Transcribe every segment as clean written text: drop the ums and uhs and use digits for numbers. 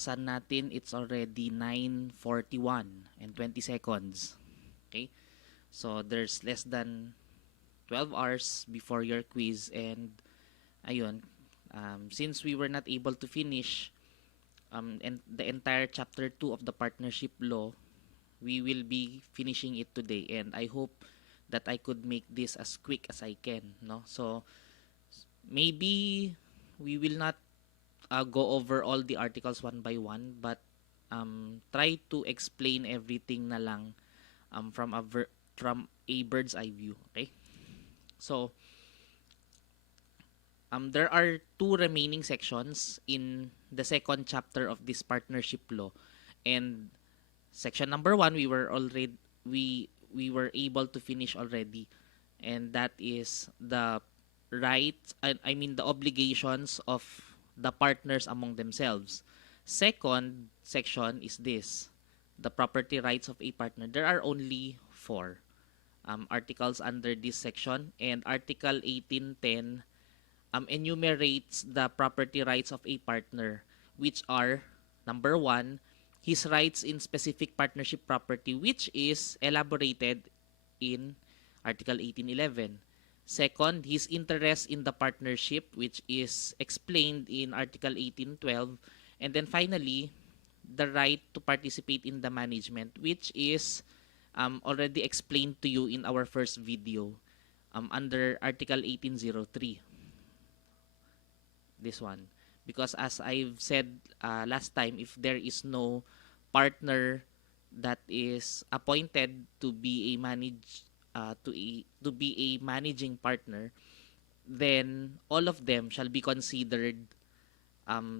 San natin, it's already 9:41 and 20 seconds. Okay? So, there's less than 12 hours before your quiz and ayun, since we were not able to finish and the entire chapter 2 of the partnership law, we will be finishing it today and I hope that I could make this as quick as I can, no? So, maybe we will not go over all the articles one by one, but try to explain everything na lang from a bird's eye view. Okay, so there are two remaining sections in the second chapter of this partnership law, and section number one we were able to finish already, and that is the rights, I mean the obligations of the partners among themselves. Second section is this, the property rights of a partner. There are only four articles under this section, and Article 1810 enumerates the property rights of a partner, which are number one, his rights in specific partnership property, which is elaborated in Article 1811. Second, his interest in the partnership, which is explained in Article 1812. And then finally, the right to participate in the management, which is already explained to you in our first video under Article 1803. This one. Because as I've said last time, if there is no partner that is appointed to be to be a managing partner, then all of them shall be considered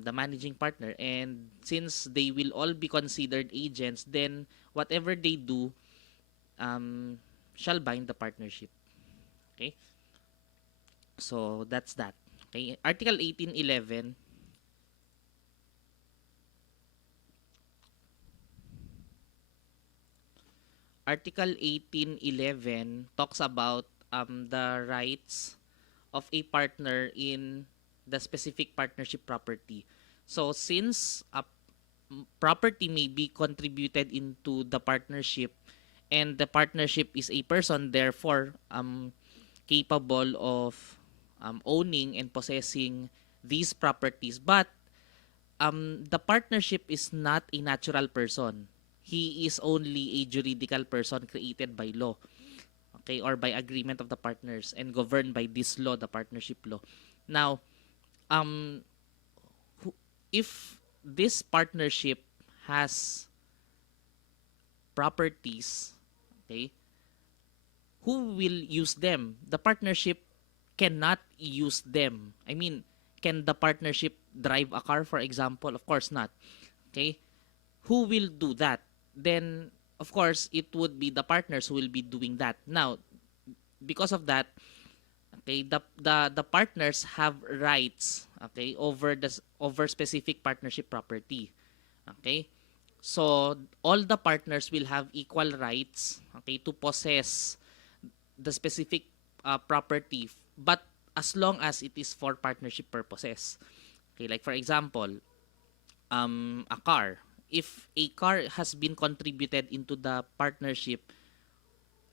the managing partner, and since they will all be considered agents, then whatever they do shall bind the partnership. Okay, so that's that. Okay, Article 1811. Article 1811 talks about the rights of a partner in the specific partnership property. So since a property may be contributed into the partnership and the partnership is a person, therefore capable of owning and possessing these properties, but the partnership is not a natural person. He is only a juridical person created by law, okay, or by agreement of the partners and governed by this law, the partnership law. Now, um, if this partnership has properties, okay, who will use them? The partnership cannot use them. I mean, can the partnership drive a car, for example? Of course not. Okay? Who will do that? Then, of course, it would be the partners who will be doing that. Now, because of that, okay, the partners have rights, okay, over specific partnership property. Okay? So, all the partners will have equal rights, okay, to possess the specific property, but as long as it is for partnership purposes. Okay, like for example, a car. If a car has been contributed into the partnership,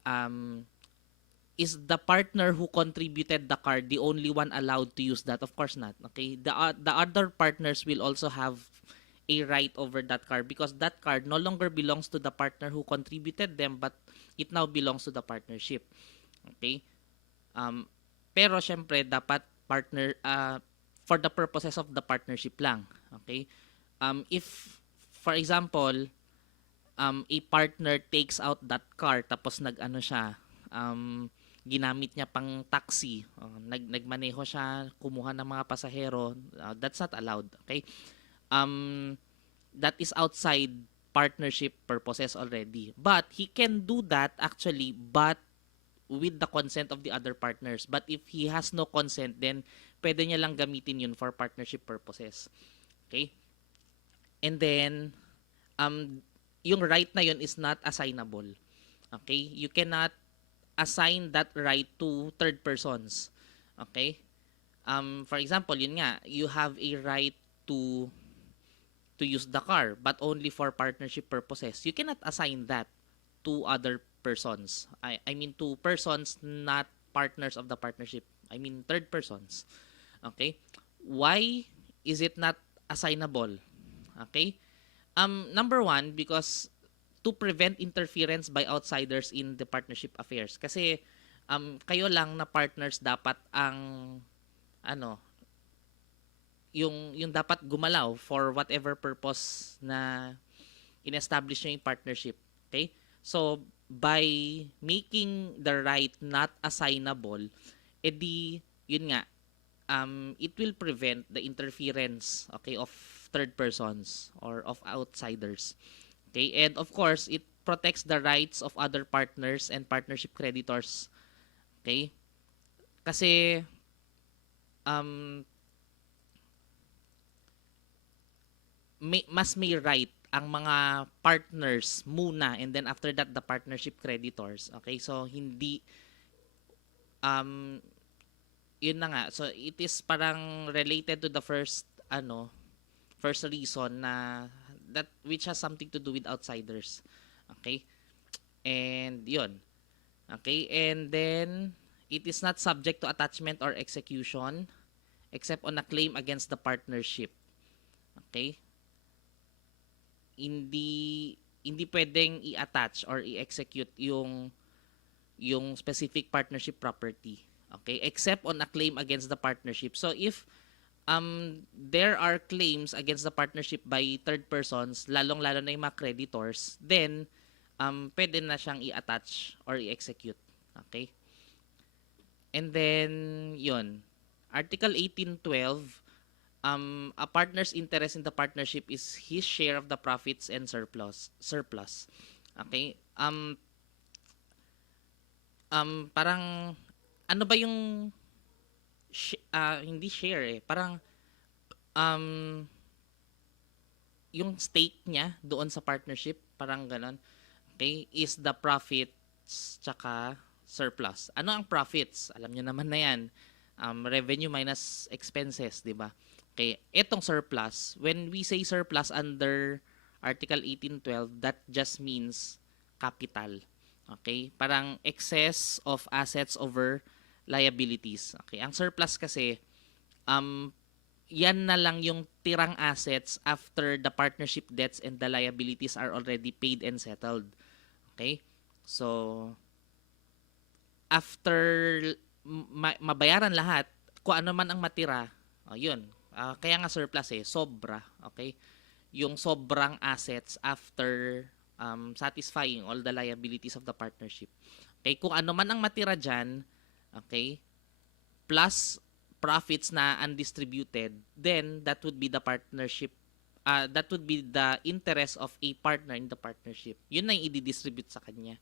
um, is the partner who contributed the car the only one allowed to use that? Of course not. Okay, the other partners will also have a right over that car because that car no longer belongs to the partner who contributed them, but it now belongs to the partnership. Okay? Um, pero syempre dapat partner for the purposes of the partnership lang. Okay? If for example, a partner takes out that car tapos nag-ano siya, ginamit niya pang taxi, nagmaneho siya, kumuha ng mga pasahero, that's not allowed. Okay? That is outside partnership purposes already. But he can do that actually, but with the consent of the other partners. But if he has no consent, then pwede niya lang gamitin yun for partnership purposes. Okay? And then, yung right na yun is not assignable. Okay? You cannot assign that right to third persons. Okay? For example, yun nga, you have a right to to use the car, but only for partnership purposes, you cannot assign that to other persons. I mean, to persons not partners of the partnership. I mean, third persons. Okay? Why is it not assignable? Okay? Number one, because to prevent interference by outsiders in the partnership affairs. Kasi kayo lang na partners dapat ang ano, yung dapat gumalaw for whatever purpose na in-establish nyo yung partnership. Okay? So, by making the right not assignable, edi, yun nga, it will prevent the interference, okay, of third persons or of outsiders. Okay? And of course, it protects the rights of other partners and partnership creditors. Okay? Kasi, um, may right ang mga partners muna, and then after that the partnership creditors. Okay, so hindi um yun na nga, so it is parang related to the first reason na that which has something to do with outsiders. Okay, and yun, okay, and then it is not subject to attachment or execution except on a claim against the partnership. Okay, hindi pwedeng i-attach or i-execute yung specific partnership property, okay, except on a claim against the partnership. So if there are claims against the partnership by third persons, lalong-lalo na yung mga creditors, then pwede na siyang i-attach or i-execute. Okay, and then yun, Article 1812, a partner's interest in the partnership is his share of the profits and surplus. Okay? Parang ano ba yung hindi share eh. Parang yung stake niya doon sa partnership, parang ganon. Okay? Is the profits tsaka surplus. Ano ang profits? Alam niyo naman na yan. Revenue minus expenses, di ba? Okay, etong surplus, when we say surplus under Article 1812, that just means capital. Okay, parang excess of assets over liabilities. Okay, ang surplus kasi, yan na lang yung tirang assets after the partnership debts and the liabilities are already paid and settled. Okay, so after mabayaran lahat, kung ano man ang matira, yun. Kaya nga surplus sobra, okay? Yung sobrang assets after satisfying all the liabilities of the partnership. Okay, kung ano man ang matira dyan, okay, plus profits na undistributed, then that would be the partnership, that would be the interest of a partner in the partnership. Yun na yung i-distribute sa kanya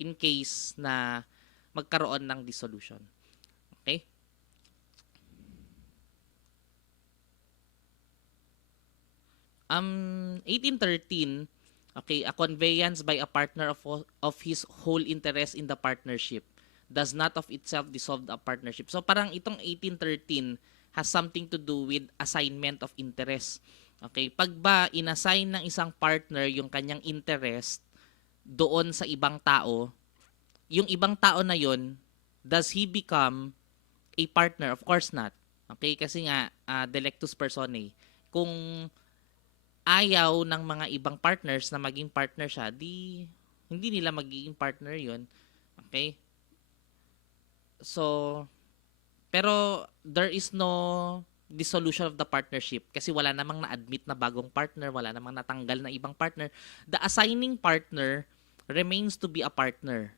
in case na magkaroon ng dissolution. Okay? 1813, okay, a conveyance by a partner of his whole interest in the partnership does not of itself dissolve the partnership. So parang itong 1813 has something to do with assignment of interest. Okay, pag ba inassign ng isang partner yung kanyang interest doon sa ibang tao, yung ibang tao na yon, does he become a partner? Of course not. Okay, kasi nga delectus personae. Kung ayaw ng mga ibang partners na maging partner siya, di hindi nila magiging partner yon. Okay? So, pero there is no dissolution of the partnership kasi wala namang na-admit na bagong partner, wala namang natanggal na ibang partner. The assigning partner remains to be a partner.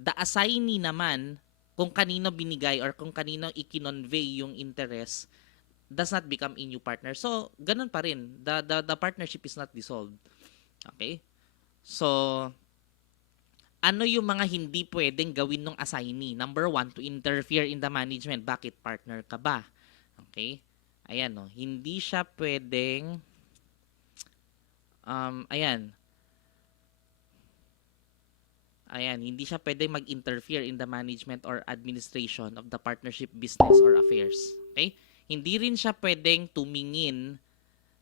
The assignee naman, kung kanino binigay or kung kanino i-convey yung interest, does not become a new partner. So, ganun pa rin. The partnership is not dissolved. Okay? So, ano yung mga hindi pwedeng gawin ng assignee? Number one, to interfere in the management. Bakit partner ka ba? Okay? Ayan, no. Hindi siya pwedeng ayan. Ayan, hindi siya pwedeng mag-interfere in the management or administration of the partnership business or affairs. Okay? Hindi rin siya pwedeng tumingin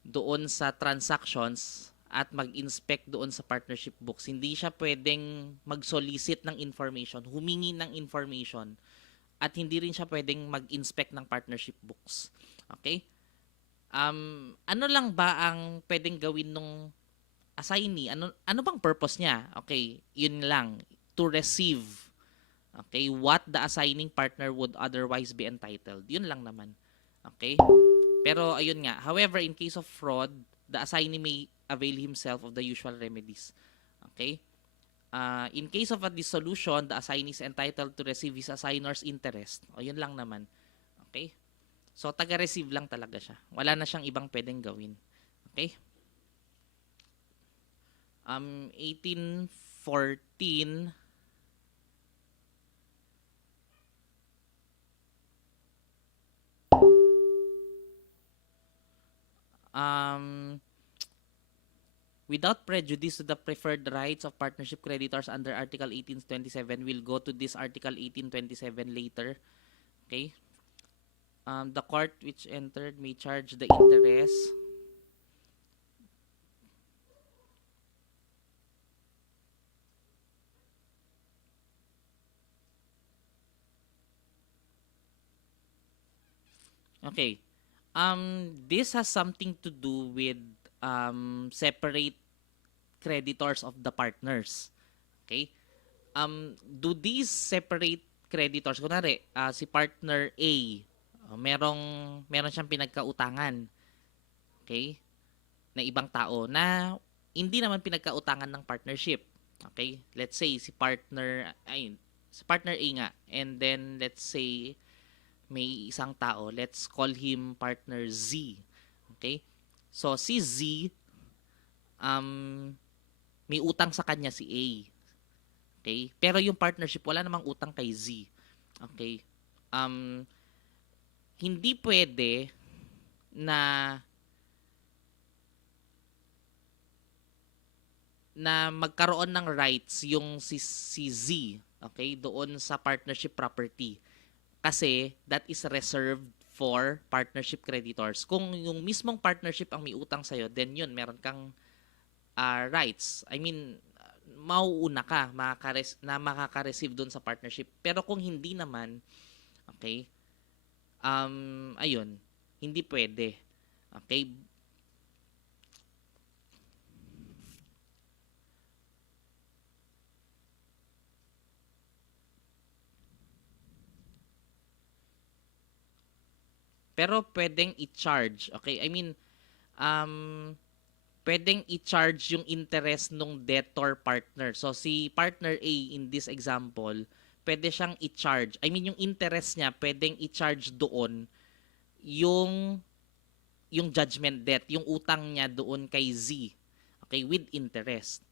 doon sa transactions at mag-inspect doon sa partnership books. Hindi siya pwedeng mag-solicit ng information, humingi ng information, at hindi rin siya pwedeng mag-inspect ng partnership books. Okay? Ano lang ba ang pwedeng gawin nung assignee? Ano bang purpose niya? Okay, yun lang. To receive, okay, what the assigning partner would otherwise be entitled. Yun lang naman. Okay? Pero ayun nga, however, in case of fraud, the assignee may avail himself of the usual remedies. Okay? In case of a dissolution, the assignee is entitled to receive his assignor's interest. O yun lang naman. Okay? So, taga-receive lang talaga siya. Wala na siyang ibang pwedeng gawin. Okay? 1814, without prejudice to the preferred rights of partnership creditors under Article 1827, we'll go to this Article 1827 later. Okay? The court which entered may charge the interest. Okay. This has something to do with separate creditors of the partners. Okay? Do these separate creditors, kunwari, si partner A, meron siyang pinagkautangan, okay, na ibang tao na hindi naman pinagkautangan ng partnership. Okay? Let's say si partner A nga, and then let's say may isang tao, let's call him partner Z. Okay? So si Z, may utang sa kanya si A. Okay? Pero yung partnership, wala namang utang kay Z. Okay? Hindi pwede na magkaroon ng rights yung si Z, okay, doon sa partnership property. Kasi that is reserved for partnership creditors. Kung yung mismong partnership ang may utang sa'yo, then yun, meron kang rights. I mean, mauuna ka na makaka-receive doon sa partnership. Pero kung hindi naman, okay, ayun, hindi pwede. Okay? Pero pwedeng i-charge. Okay? I mean, pwedeng i-charge yung interest nung debtor partner. So, si partner A in this example, pwede siyang i-charge. I mean, yung interest niya, pwedeng i-charge doon yung judgment debt, yung utang niya doon kay Z. Okay? With interest.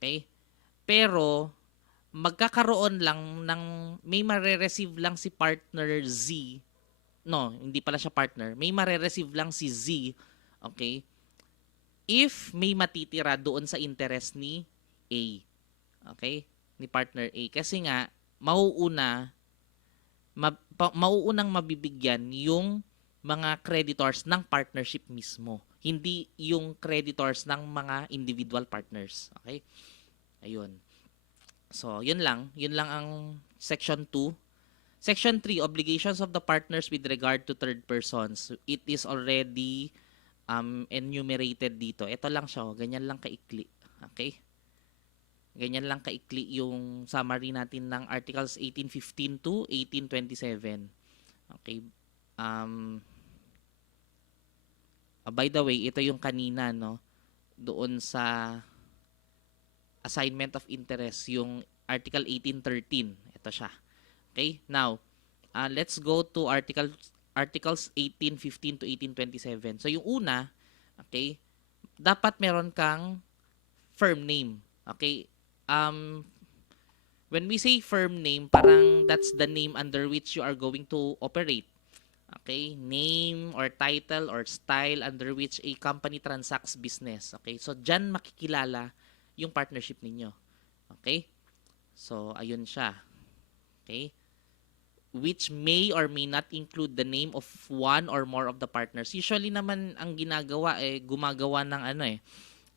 Okay? Pero, magkakaroon lang may mare-receive lang si partner Z. No, hindi pala siya partner. May mare-receive lang si Z. Okay? If may matitira doon sa interest ni A. Okay? Ni partner A. Kasi nga, mauunang mabibigyan yung mga creditors ng partnership mismo. Hindi yung creditors ng mga individual partners. Okay? Ayun. So, yun lang. Yun lang ang Section 2. Section 3, obligations of the partners with regard to third persons. It is already enumerated dito. Ito lang siya. Ganyan lang kaikli. Okay? Ganyan lang kaikli yung summary natin ng Articles 1815 to 1827. Okay? By the way, ito yung kanina, no? Doon sa assignment of interest, yung Article 1813. Ito siya. Okay? Now, let's go to Articles 1815 to 1827. So, yung una, okay, dapat meron kang firm name. Okay? When we say firm name, parang that's the name under which you are going to operate. Okay? Name or title or style under which a company transacts business. Okay? So, dyan makikilala yung partnership ninyo. Okay? So, ayun siya. Okay? which may or may not include the name of one or more of the partners. Usually naman ang ginagawa gumagawa ng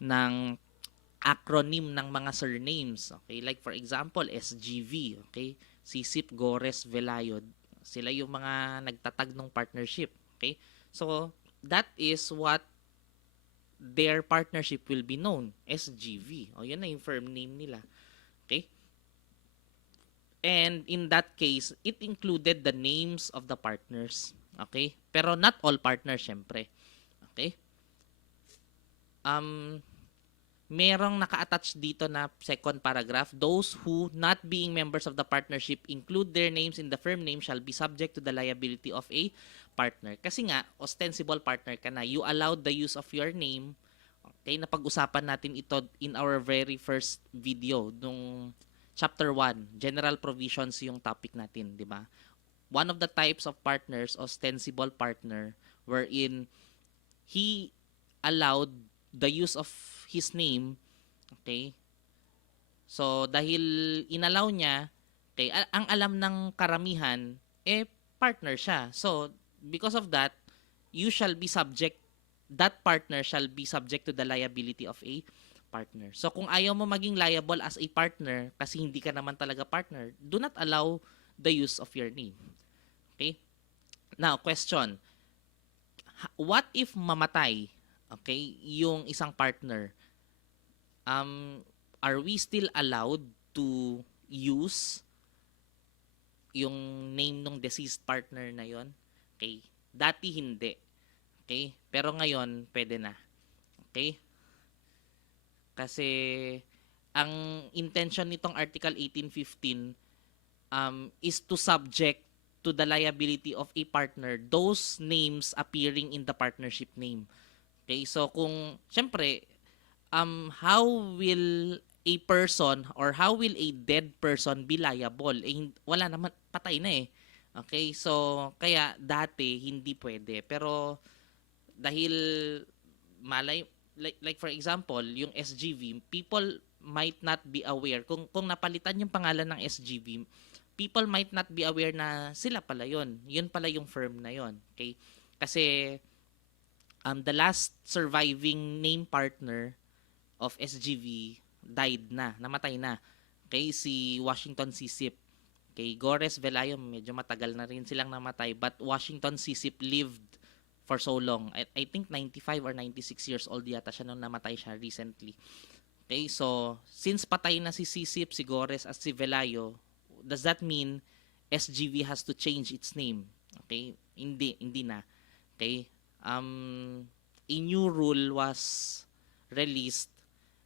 ng acronym ng mga surnames. Okay? Like for example, SGV, okay? Sisip, Gores, Velayod. Sila yung mga nagtatag ng partnership. Okay? So, that is what their partnership will be known. SGV. O, yun na yung firm name nila. Okay? And in that case, it included the names of the partners. Okay? Pero not all partners, syempre. Okay? Merong naka-attach dito na second paragraph. Those who, not being members of the partnership, include their names in the firm name shall be subject to the liability of a partner. Kasi nga, ostensible partner ka na. You allowed the use of your name. Okay, napag-usapan natin ito in our very first video, nung chapter 1. General provisions yung topic natin, di ba? One of the types of partners, ostensible partner, wherein he allowed the use of his name, okay? So, dahil inallow niya, okay, ang alam ng karamihan, partner siya. So, because of that, that partner shall be subject to the liability of a partner. So, kung ayaw mo maging liable as a partner, kasi hindi ka naman talaga partner, do not allow the use of your name. Okay? Now, question. What if mamatay, okay, yung isang partner? Are we still allowed to use yung name ng deceased partner na yon? Okay? Dati hindi. Okay? Pero ngayon, pwede na. Okay? Kasi ang intention nitong Article 1815 is to subject to the liability of a partner those names appearing in the partnership name. Okay? So kung, syempre, how will a person or how will a dead person be liable? Wala naman, patay na eh. Okay, so kaya dati hindi pwede. Pero dahil malay, like for example, yung SGV, people might not be aware. Kung napalitan yung pangalan ng SGV, people might not be aware na sila pala yon. Yun pala yung firm na yon. Okay? Kasi the last surviving name partner of SGV died na, namatay na. Okay, si Washington Sisip. Okay, Gores Velayo, medyo matagal na rin silang namatay, but Washington Sisip lived for so long. I think 95 or 96 years old yata siya nung namatay siya recently. Okay, so since patay na si Sisip, si Gores at si Velayo, does that mean SGV has to change its name? Okay, hindi na. Okay, a new rule was released.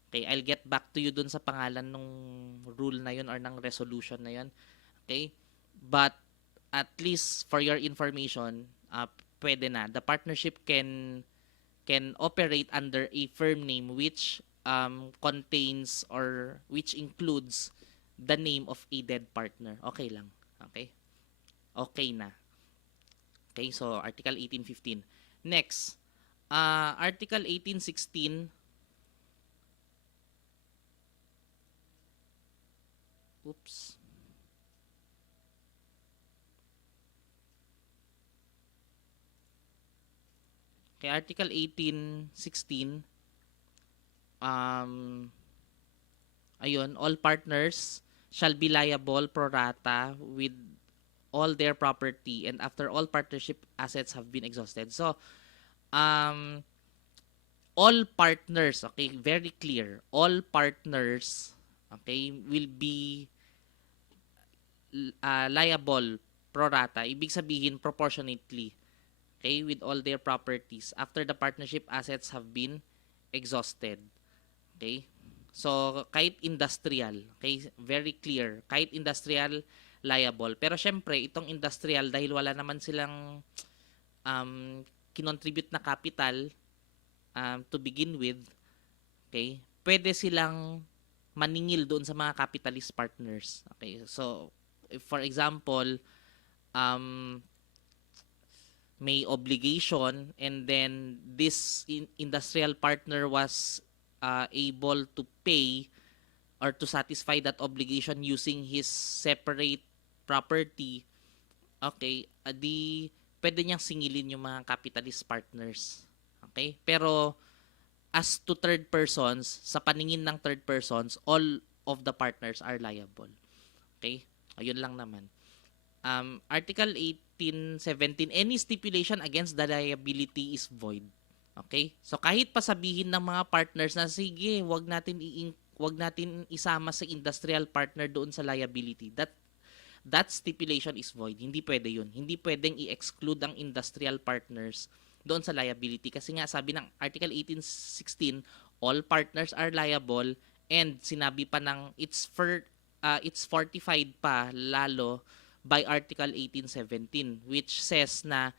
Okay, I'll get back to you dun sa pangalan ng rule na yun or ng resolution na yun. Okay? But at least for your information, pwede na. The partnership can operate under a firm name which contains or which includes the name of a dead partner. Okay lang. Okay? Okay na. Okay, so Article 1815. Next, Article 1816. Oops. Okay, Article 1816, ayun, all partners shall be liable pro rata with all their property and after all partnership assets have been exhausted. So, all partners, okay, very clear, all partners, okay, will be liable pro rata, ibig sabihin proportionately, okay, with all their properties after the partnership assets have been exhausted. Okay? So, kahit industrial, okay, very clear, kahit industrial, liable. Pero syempre, itong industrial, dahil wala naman silang kinontribute na capital to begin with, okay, pwede silang maningil doon sa mga capitalist partners. Okay, so, for example, may obligation and then this industrial partner was able to pay or to satisfy that obligation using his separate property, okay, di pwede niyang singilin yung mga capitalist partners. Okay? Pero as to third persons, sa paningin ng third persons, all of the partners are liable. Okay? Ayun lang naman. Article 1817, any stipulation against the liability is void. Okay? So kahit pa sabihin ng mga partners na sige, wag natin isama sa industrial partner doon sa liability. That stipulation is void. Hindi pwede 'yun. Hindi pwedeng i-exclude ang industrial partners doon sa liability kasi nga sabi ng Article 1816, all partners are liable, and sinabi pa ng it's fortified pa lalo by Article 1817, which says na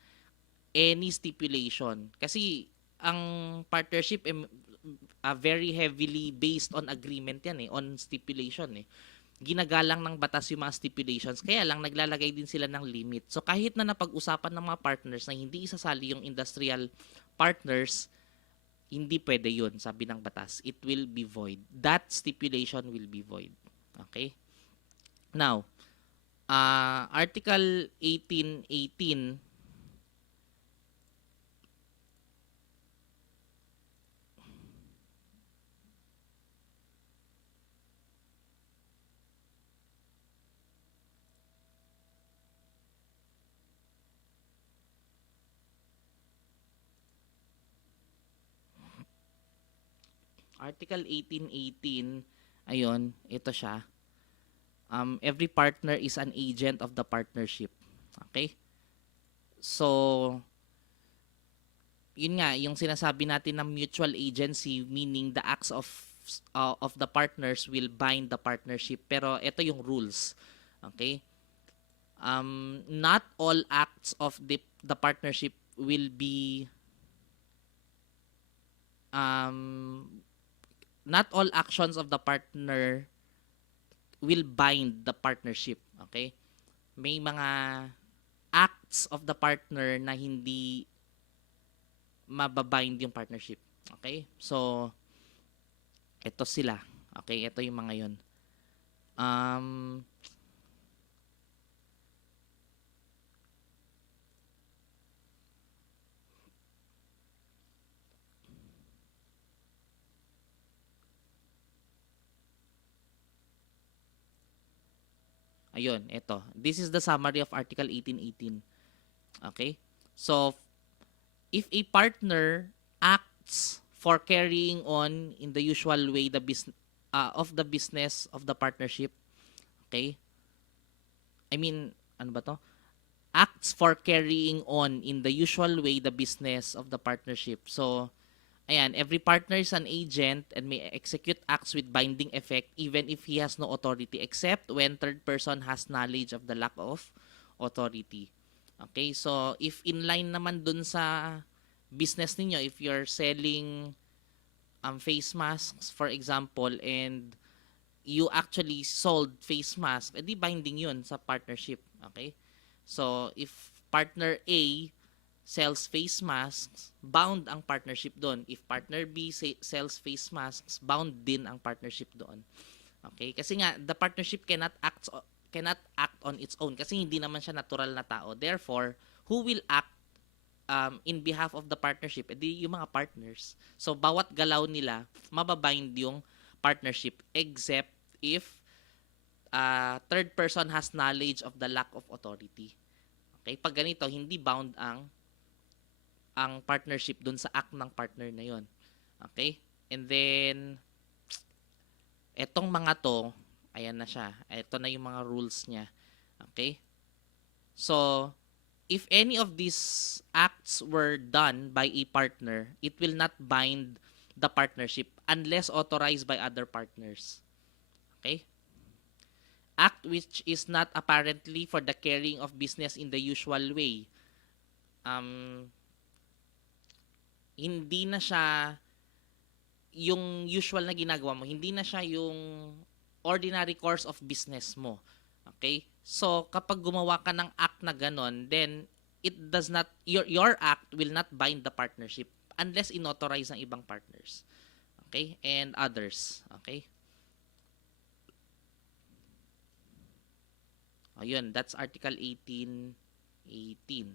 any stipulation. Kasi ang partnership very heavily based on agreement yan on stipulation Ginagalang ng batas yung mga stipulations, kaya lang naglalagay din sila ng limit. So kahit na napag-usapan ng mga partners na hindi isasali yung industrial partners, hindi pwede yun, sabi ng batas. It will be void. That stipulation will be void. Okay? Now, Article 1818, Article 1818, ayun, ito siya. Every partner is an agent of the partnership. Okay? So, yun nga, yung sinasabi natin ng mutual agency, meaning the acts of the partners will bind the partnership. Pero ito yung rules. Okay? Not all acts of the partnership will be not all actions of the partner will bind the partnership. Okay? May mga acts of the partner na hindi mababind yung partnership. Okay? So, ito sila. Okay? Ito yung mga yun. Ayun, ito. This is the summary of Article 1818. Okay? So, if a partner acts for carrying on in the usual way the business of the business of the partnership, okay? I mean, ano ba to? Acts for carrying on in the usual way the business of the partnership. So, ayan, every partner is an agent and may execute acts with binding effect even if he has no authority except when third person has knowledge of the lack of authority. Okay, so if in line naman dun sa business ninyo, if you're selling face masks, for example, and you actually sold face mask, edi binding yun sa partnership. Okay? So, if partner A sells face masks, bound ang partnership doon. If partner B sells face masks, bound din ang partnership doon. Okay? Kasi nga, the partnership cannot act on its own kasi hindi naman siya natural na tao. Therefore, who will act in behalf of the partnership? Edi yung mga partners. So, bawat galaw nila, mababind yung partnership except if third person has knowledge of the lack of authority. Okay? Pag ganito, hindi bound ang partnership dun sa act ng partner na yon. Okay? And then, etong mga to, ayan na siya. Ito na yung mga rules niya. Okay? So, if any of these acts were done by a partner, it will not bind the partnership unless authorized by other partners. Okay? Act which is not apparently for the carrying of business in the usual way. Hindi na siya yung usual na ginagawa mo, hindi na siya yung ordinary course of business mo. Okay? So, kapag gumawa ka ng act na ganon, then it does not, your act will not bind the partnership unless inauthorize ng ibang partners. Okay? And others. Okay? Ayun, that's Article 18. 18.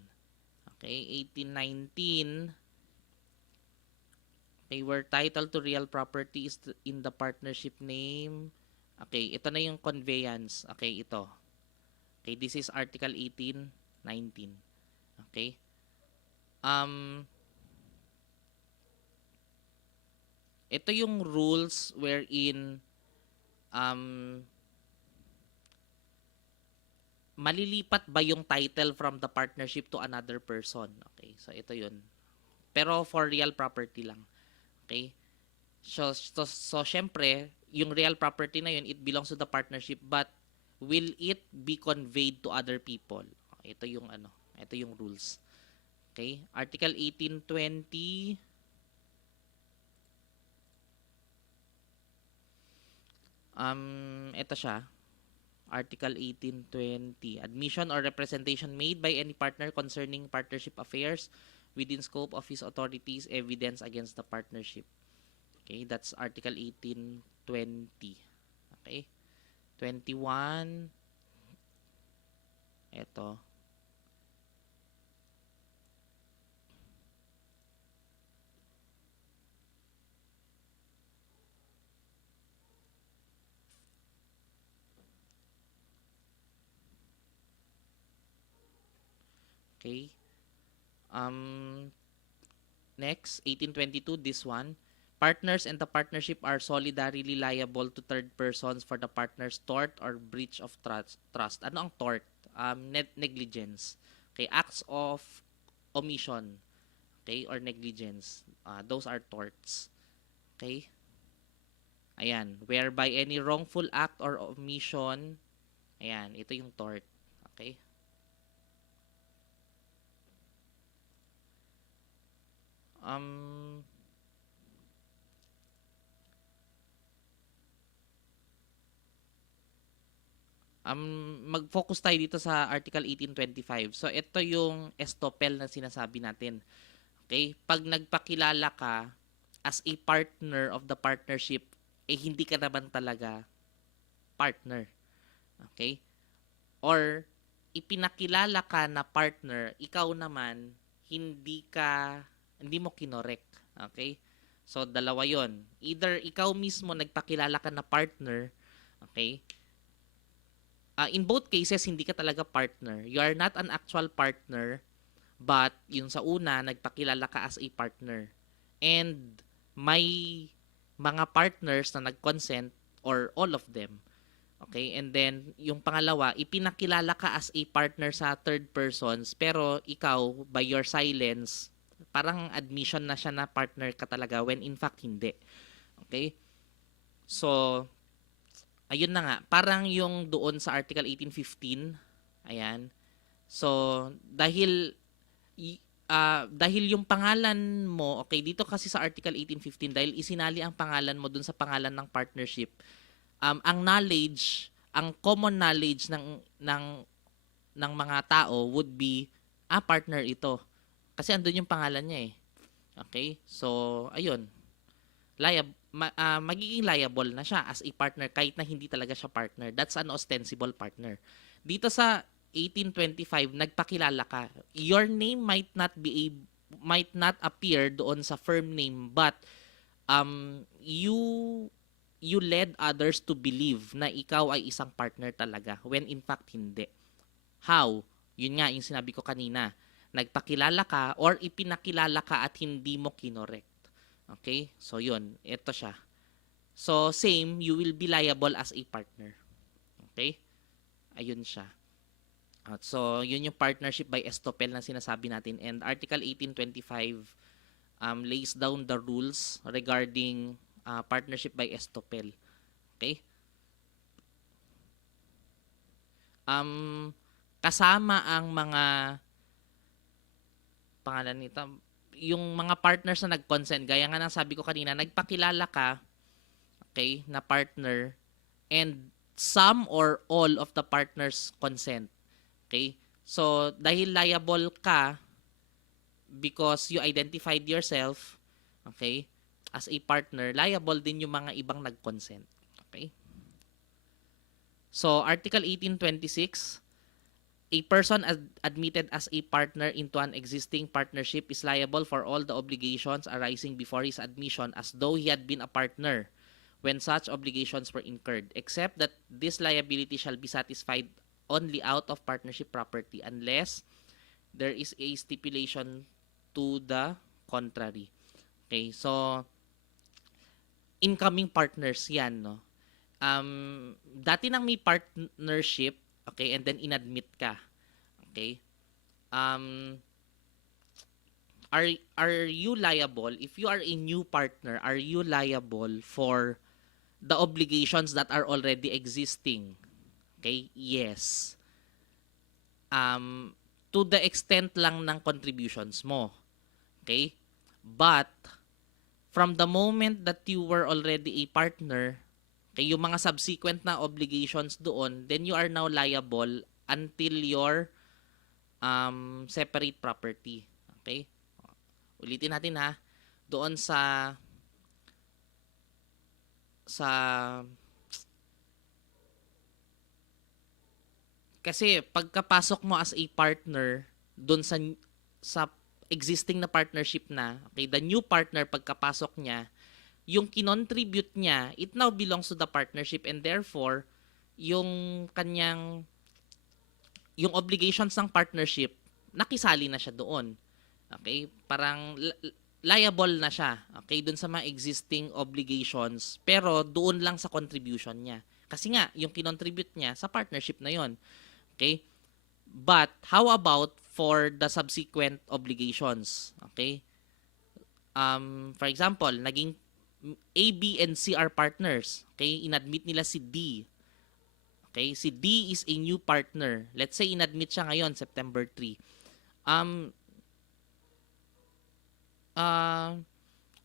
Okay, 18, 19. Okay, where title to real property is in the partnership name. Okay, ito na yung conveyance. Okay, ito. Okay, this is Article 18, 19. Okay. Um, ito yung rules wherein um, malilipat ba yung title from the partnership to another person. Okay, so ito yun. Pero for real property lang. Okay. So syempre, yung real property na yun, it belongs to the partnership, but will it be conveyed to other people? Ito yung ano, ito yung rules. Okay? Article 1820. Ito siya. Article 1820. Admission or representation made by any partner concerning partnership affairs within scope of his authorities, evidence against the partnership. Okay, that's Article 1820. Okay? 21. Ito. Okay? Um, Next, 1822, this one. Partners and the partnership are solidarily liable to third persons for the partner's tort or breach of trust. Ano ang tort? Negligence. Okay, acts of omission. Okay, or negligence. Those are torts. Okay? Ayan, whereby any wrongful act or omission, ayan, ito yung tort. Okay? Um, Mag-focus tayo dito sa Article 1825. So, ito yung estoppel na sinasabi natin. Okay? Pag nagpakilala ka as a partner of the partnership, eh hindi ka naman talaga partner. Okay? Or, ipinakilala ka na partner, ikaw naman, hindi mo kinorek. Okay? So, dalawa yon. Either ikaw mismo nagpakilala ka na partner, okay? In both cases, hindi ka talaga partner. You are not an actual partner, but yung sa una, nagpakilala ka as a partner. And may mga partners na nag-consent or all of them. Okay? And then, yung pangalawa, ipinakilala ka as a partner sa third persons, pero ikaw, by your silence, parang admission na siya na partner ka talaga when in fact hindi. Okay? So, ayun na nga, parang yung doon sa Article 1815, ayan. So, dahil yung pangalan mo, okay, dito kasi sa Article 1815, dahil isinali ang pangalan mo doon sa pangalan ng partnership, ang knowledge, ang common knowledge ng mga tao would be, partner ito. Kasi andun yung pangalan niya eh. Okay? So, ayun. Magiging liable na siya as a partner kahit na hindi talaga siya partner. That's an ostensible partner. Dito sa 1825, nagpakilala ka. Your name might not appear doon sa firm name, but you led others to believe na ikaw ay isang partner talaga when in fact hindi. How? Yun nga yung sinabi ko kanina. Nagpakilala ka or ipinakilala ka at hindi mo kinorek. Okay? So, yun. Ito siya. So, same, you will be liable as a partner. Okay? Ayun siya. So, yun yung partnership by estoppel na sinasabi natin. And Article 1825 lays down the rules regarding partnership by estoppel. Okay? Kasama ang mga pangalan nito, yung mga partners na nag-consent, gaya nga ng sabi ko kanina, nagpakilala ka, okay, na partner, and some or all of the partners consent. Okay? So, dahil liable ka because you identified yourself, okay, as a partner, liable din yung mga ibang nag-consent. Okay? So, Article 1826, A person admitted as a partner into an existing partnership is liable for all the obligations arising before his admission as though he had been a partner when such obligations were incurred, except that this liability shall be satisfied only out of partnership property unless there is a stipulation to the contrary. Okay, so incoming partners yan, no? Dati nang may partnership, okay, and then inadmit ka. Okay? Um, are are you liable if you are a new partner? Are you liable for the obligations that are already existing? Okay? Yes. To the extent lang ng contributions mo. Okay? But from the moment that you were already a partner, okay, yung mga subsequent na obligations doon, then you are now liable until your separate property. Okay? Ulitin natin ha. Doon sa kasi pagkapasok mo as a partner doon sa existing na partnership na, okay, the new partner pagkapasok niya, yung kinontribute niya, it now belongs to the partnership and therefore yung kanyang yung obligations ng partnership nakisali na siya doon. Okay? Parang liable na siya, okay, doon sa mga existing obligations, pero doon lang sa contribution niya. Kasi nga, yung kinontribute niya sa partnership na yon. Okay? But, how about for the subsequent obligations? Okay? For example, naging A, B, and C are partners. Okay? Inadmit nila si D. Okay? Si D is a new partner. Let's say, inadmit siya ngayon, September 3.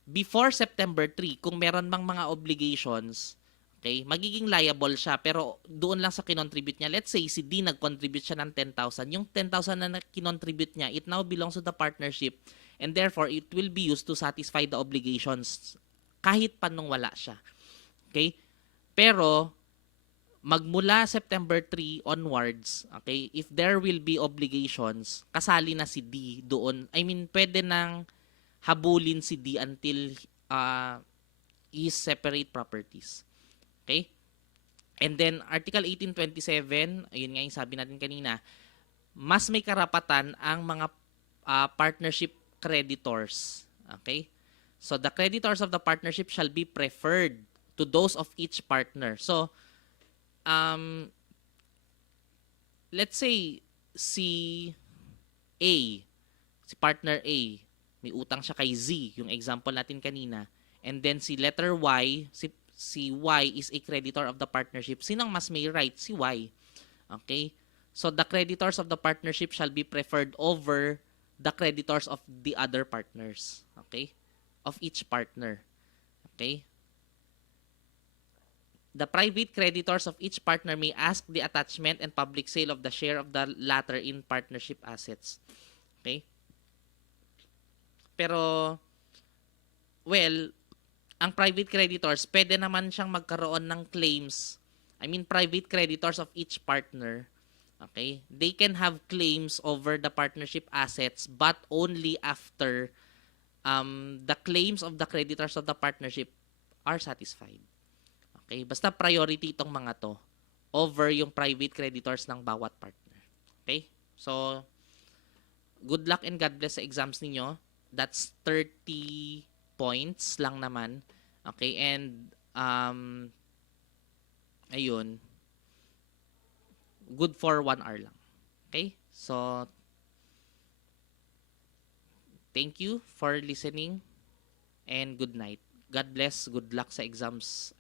Before September 3, kung meron bang mga obligations, okay, magiging liable siya pero doon lang sa kinontribute niya. Let's say si D nag-contribute siya ng 10,000. Yung 10,000 na kinontribute niya, it now belongs to the partnership and therefore it will be used to satisfy the obligations kahit pa nung wala siya. Okay? Pero magmula September 3 onwards, okay, if there will be obligations, kasali na si D doon. I mean, pwede nang habulin si D until his separate properties. Okay? And then, Article 1827, ayun nga yung sabi natin kanina, mas may karapatan ang mga partnership creditors. Okay? So, the creditors of the partnership shall be preferred to those of each partner. So, let's say, si A, si partner A, may utang siya kay Z, yung example natin kanina. And then si letter Y, si Y is a creditor of the partnership. Sinong mas may right? Si Y. Okay? So the creditors of the partnership shall be preferred over the creditors of the other partners. Okay? Of each partner. Okay? The private creditors of each partner may ask the attachment and public sale of the share of the latter in partnership assets. Okay? Pero, well, ang private creditors, pwede naman siyang magkaroon ng claims. I mean, private creditors of each partner, okay, they can have claims over the partnership assets but only after the claims of the creditors of the partnership are satisfied. Okay, basta priority itong mga to over yung private creditors ng bawat partner. Okay? So, good luck and God bless sa exams ninyo. That's 30 points lang naman. Okay, and ayun, good for 1 hour lang. Okay? So, thank you for listening and good night. God bless, good luck sa exams.